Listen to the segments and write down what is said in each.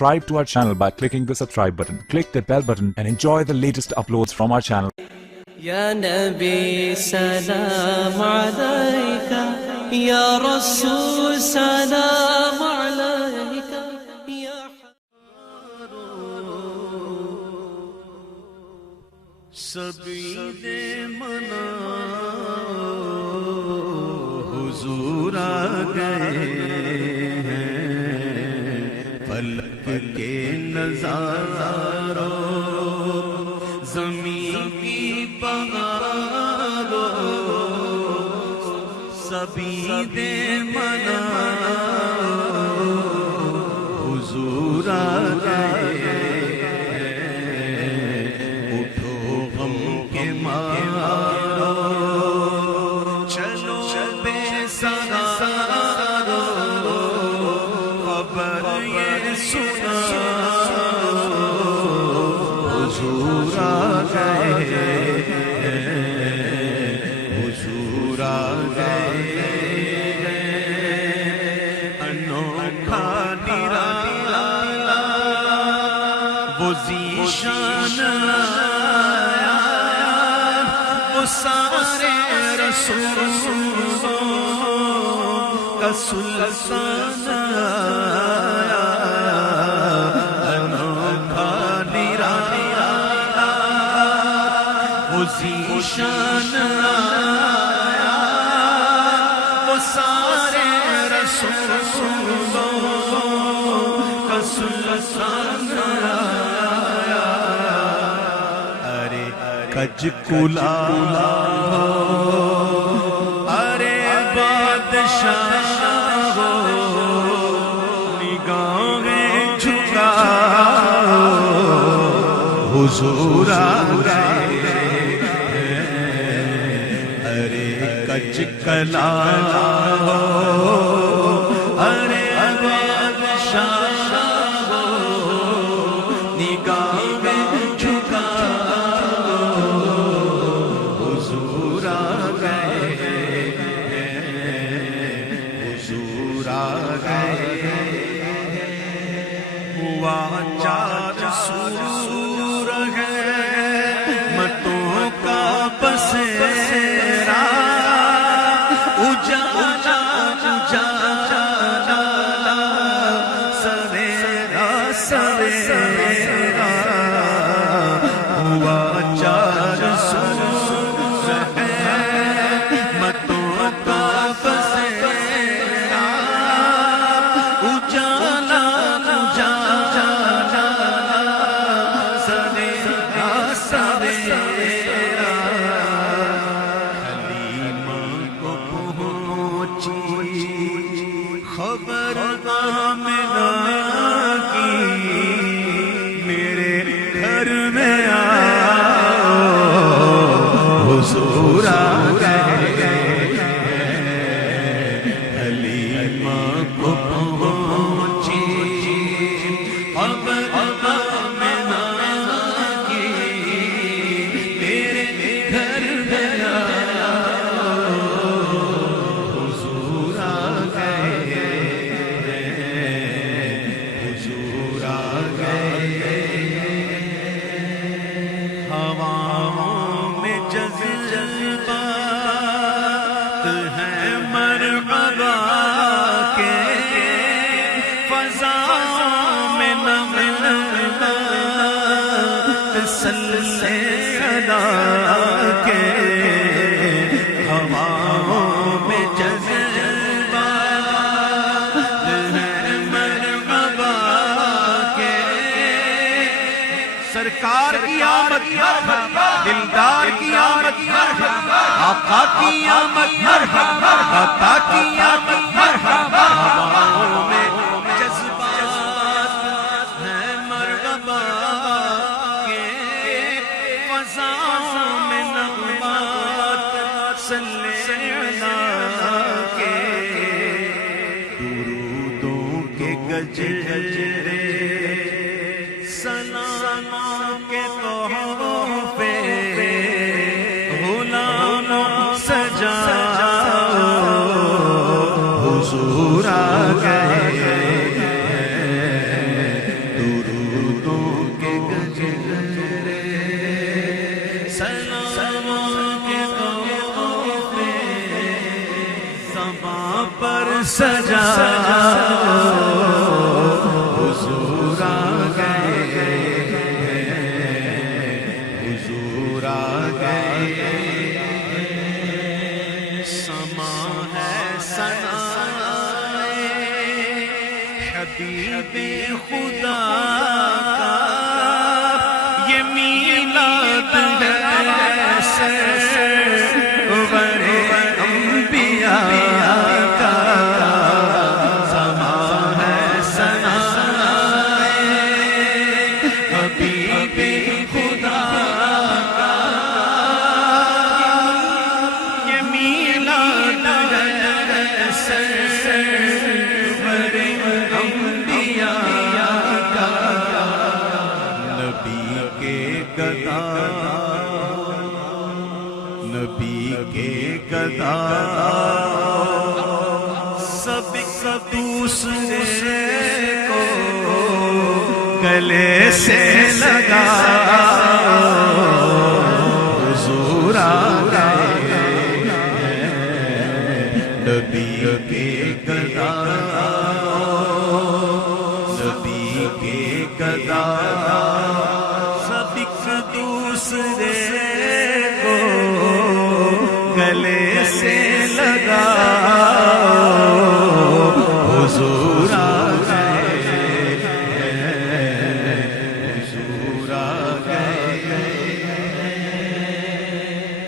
subscribe to our channel by clicking the subscribe button. Click the bell button and enjoy the latest uploads from our channel. يا نبي سلام عليك يا رسول سلام عليك يا سبھی دے منا حضور آ گئے ہیں فلک کے نظاروں زمین کی بہاروں سبھی دے منا حضور آ گئے سارے رسولوں کا سلطان آیا انوکھا نرالا وہ ذیشان آیا وہ سارے رسولوں کا سلطان آیا ارے کج کلا ارے بادشاہ نگاہیں جھکا حضور آ گئے ارے کچ کلا ارے بادشاہ نگاہیں جھکا چار سور ہے متوں کا بسیرا اجالا اجالا سویرا سویرا ہوا چار سور ہے متوں کا بسیرا اجالا خبر آمنہ کی میرے گھر میں آؤ حضور آ گئے حلیمہ کو پہنچی خبر آمنہ کی میرے گھر میں آؤ حضور آ گئے ہواؤں میں جذبات ہیں مرحبا کے فضاؤں میں نغمات صلی علی کے ہواؤں میں جذبات ہیں مرحبا کے سرکار کی آمد مرحبا دلدار کی آمد مرحبا آقا کی آمد مرحبا عطا کی آمد مرحبا ہواؤں میں جذبات ہیں مرحبا کے فضاؤں میں نغمات صلی علی کے درودوں کے گجرے سلام کے تحفے غلاموں سجاؤ حضور آ گئے سما پر سجا حضور آ گئے، حضور آ گئے، سما ہے سنائے حبیب خدا کا، یہ میلاد ہے سرور انبیاء کا، سما ہے سنائے حبیب خدا کا، یہ میلاد ہے سرور انبیاء کا، نبی کے گدا، نبی کے گدا سب دوسرے کو گلے سے لگا، حضور آ گئے، نبی کے گدا، نبی کے گدا سب دوسرے کو گلے سے لگا، حضور آ گئے، حضور آ گئے،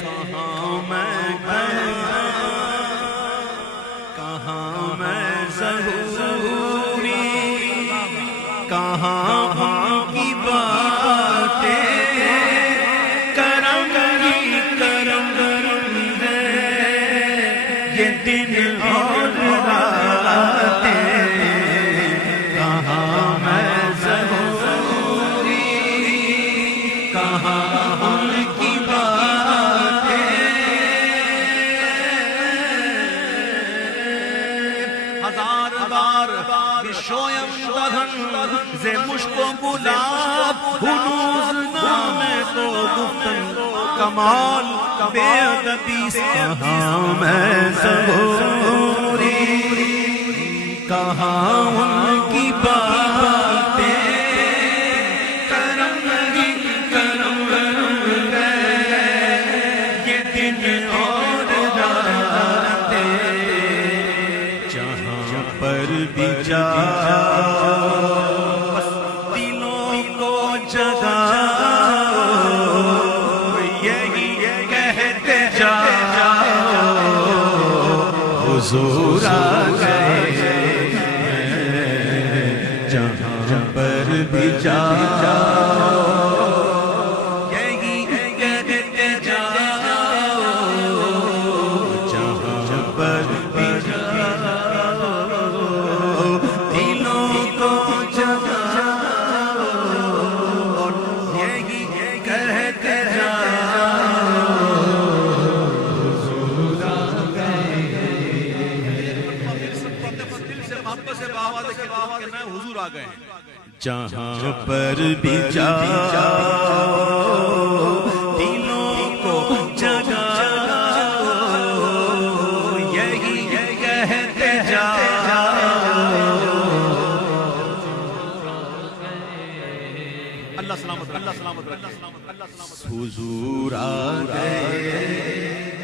کہاں میں کہاں میں ظہوری، کہاں ان کی باتیں، کرم ہی کرم ہے یہ دن اور راتیں، کہاں میں ظہوری، کہاں ان کی باتیں، ہزار بار شویم دہن ز مشک و گلاب، ہنوز نام تو گفتن کمال بے ادبی، کہاں میں ظہوری، کہاں ان کی باتیں، کرم ہی کرم ہے یہ دن اور راتیں، جہاں پر بھی جاؤ دلوں کو جگاؤ، یہی کہتے جاؤ، حضور آ گئے، جہاں پر بھی جاؤ یہی کہتے جاؤ، جہاں پر بھی جاؤ دلوں کو جگاؤ، یہی کہتے جاؤ، حضور آ گئے، دل سے محبت سے آواز کہنا حضور آ گئے، جہاں پر بھی جاؤ دلوں کو جگاؤ، یہی کہتے جاؤ، اللہ سلامت رکھے، اللہ سلامت رکھے، حضور آ گئے،